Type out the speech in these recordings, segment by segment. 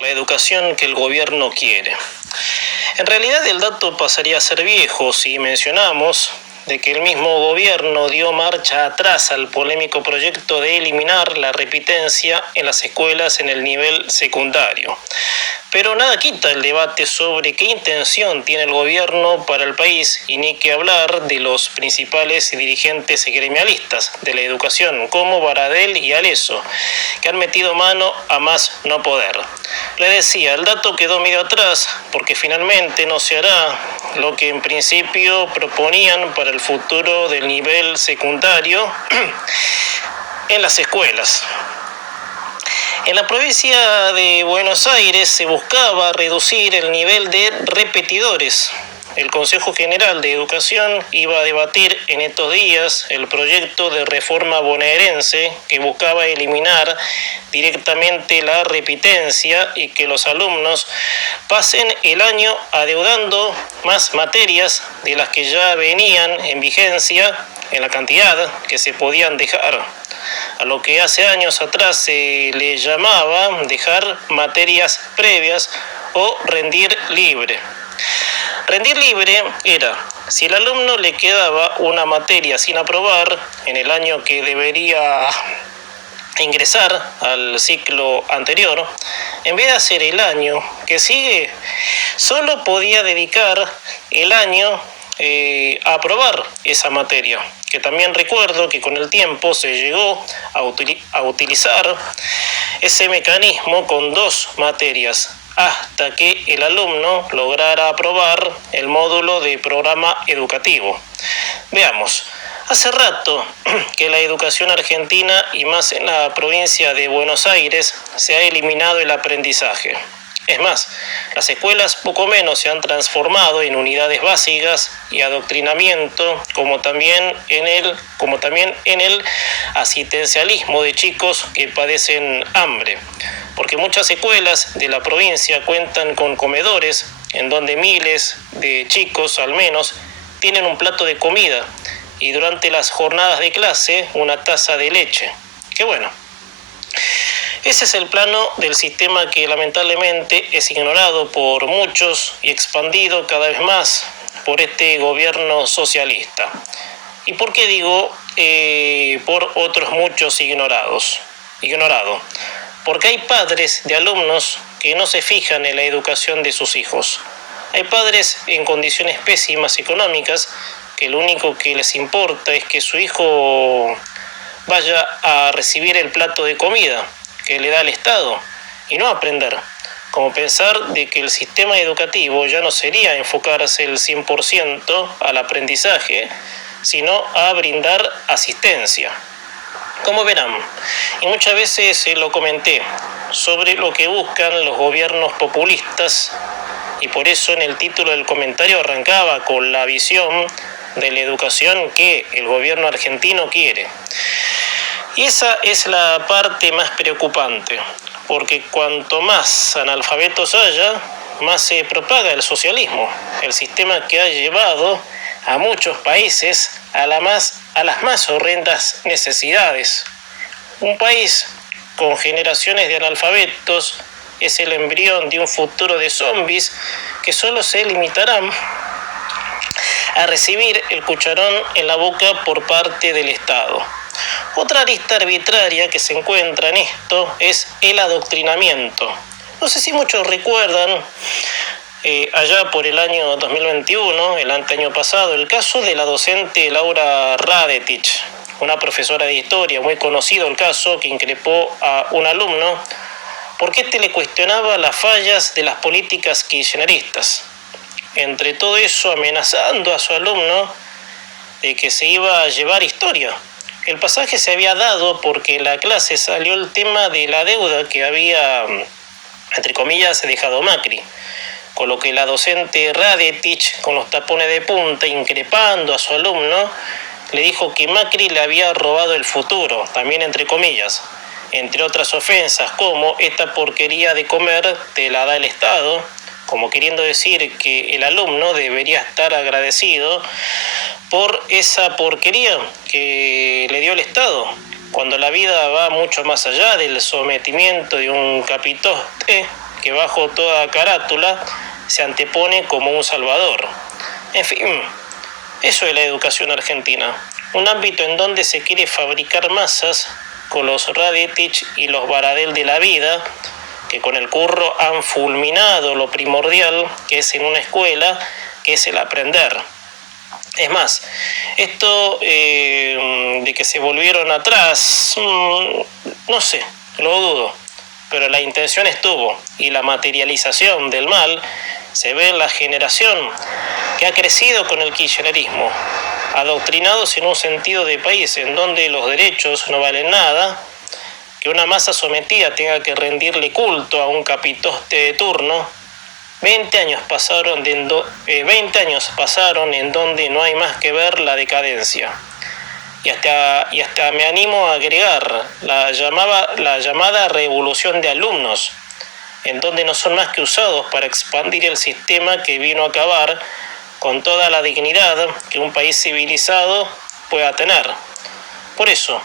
la educación que el gobierno quiere. En realidad el dato pasaría a ser viejo si mencionamos de que el mismo gobierno dio marcha atrás al polémico proyecto de eliminar la repitencia en las escuelas en el nivel secundario. Pero nada quita el debate sobre qué intención tiene el gobierno para el país y ni que hablar de los principales dirigentes gremialistas de la educación como Baradel y Aleso, que han metido mano a más no poder. Le decía, el dato quedó medio atrás porque finalmente no se hará lo que en principio proponían para el futuro del nivel secundario en las escuelas. En la provincia de Buenos Aires se buscaba reducir el nivel de repetidores. El Consejo General de Educación iba a debatir en estos días el proyecto de reforma bonaerense que buscaba eliminar directamente la repitencia y que los alumnos pasen el año adeudando más materias de las que ya venían en vigencia en la cantidad que se podían dejar. A lo que hace años atrás se le llamaba dejar materias previas o rendir libre. Rendir libre era, si el alumno le quedaba una materia sin aprobar en el año que debería ingresar al ciclo anterior, en vez de hacer el año que sigue, solo podía dedicar el año a aprobar esa materia, que también recuerdo que con el tiempo se llegó a utilizar ese mecanismo con 2 materias, hasta que el alumno lograra aprobar el módulo de programa educativo. Veamos, hace rato que la educación argentina, y más en la provincia de Buenos Aires, se ha eliminado el aprendizaje. Es más, las escuelas poco menos se han transformado en unidades básicas y adoctrinamiento, como también en el asistencialismo de chicos que padecen hambre. Porque muchas escuelas de la provincia cuentan con comedores en donde miles de chicos al menos tienen un plato de comida y durante las jornadas de clase una taza de leche. Qué bueno. Ese es el plano del sistema que lamentablemente es ignorado por muchos y expandido cada vez más por este gobierno socialista. ¿Y por qué digo por otros muchos ignorado? Porque hay padres de alumnos que no se fijan en la educación de sus hijos. Hay padres en condiciones pésimas económicas que lo único que les importa es que su hijo vaya a recibir el plato de comida que le da el Estado y no aprender. Como pensar de que el sistema educativo ya no sería enfocarse el 100% al aprendizaje, sino a brindar asistencia. Como verán, y muchas veces lo comenté, sobre lo que buscan los gobiernos populistas, y por eso en el título del comentario arrancaba con la visión de la educación que el gobierno argentino quiere. Y esa es la parte más preocupante, porque cuanto más analfabetos haya, más se propaga el socialismo, el sistema que ha llevado a muchos países a las más horrendas necesidades. Un país con generaciones de analfabetos es el embrión de un futuro de zombies que solo se limitarán a recibir el cucharón en la boca por parte del Estado. Otra arista arbitraria que se encuentra en esto es el adoctrinamiento. No sé si muchos recuerdan, allá por el año 2021, el anteaño pasado, el caso de la docente Laura Radetich, una profesora de historia, muy conocido el caso, que increpó a un alumno porque este le cuestionaba las fallas de las políticas kirchneristas. Entre todo eso, amenazando a su alumno de que se iba a llevar historia. El pasaje se había dado porque en la clase salió el tema de la deuda que había, entre comillas, dejado Macri. Con lo que la docente Radetich, con los tapones de punta, increpando a su alumno, le dijo que Macri le había robado el futuro, también entre comillas. Entre otras ofensas como esta porquería de comer te la da el Estado, como queriendo decir que el alumno debería estar agradecido por esa porquería que le dio el Estado, cuando la vida va mucho más allá del sometimiento de un capitoste que bajo toda carátula se antepone como un salvador. En fin, eso es la educación argentina, un ámbito en donde se quiere fabricar masas con los Radetich y los Baradel de la vida, que con el curro han fulminado lo primordial que es en una escuela, que es el aprender. Es más, esto de que se volvieron atrás, no sé, lo dudo, pero la intención estuvo y la materialización del mal se ve en la generación que ha crecido con el kirchnerismo, adoctrinados en un sentido de país en donde los derechos no valen nada, que una masa sometida tenga que rendirle culto a un capitoste de turno. 20 años pasaron en donde no hay más que ver la decadencia. Y hasta me animo a agregar la llamada revolución de alumnos, en donde no son más que usados para expandir el sistema que vino a acabar con toda la dignidad que un país civilizado pueda tener. Por eso,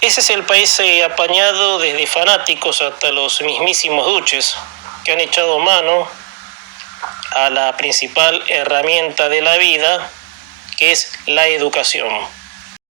ese es el país apañado desde fanáticos hasta los mismísimos duches, que han echado mano a la principal herramienta de la vida, que es la educación.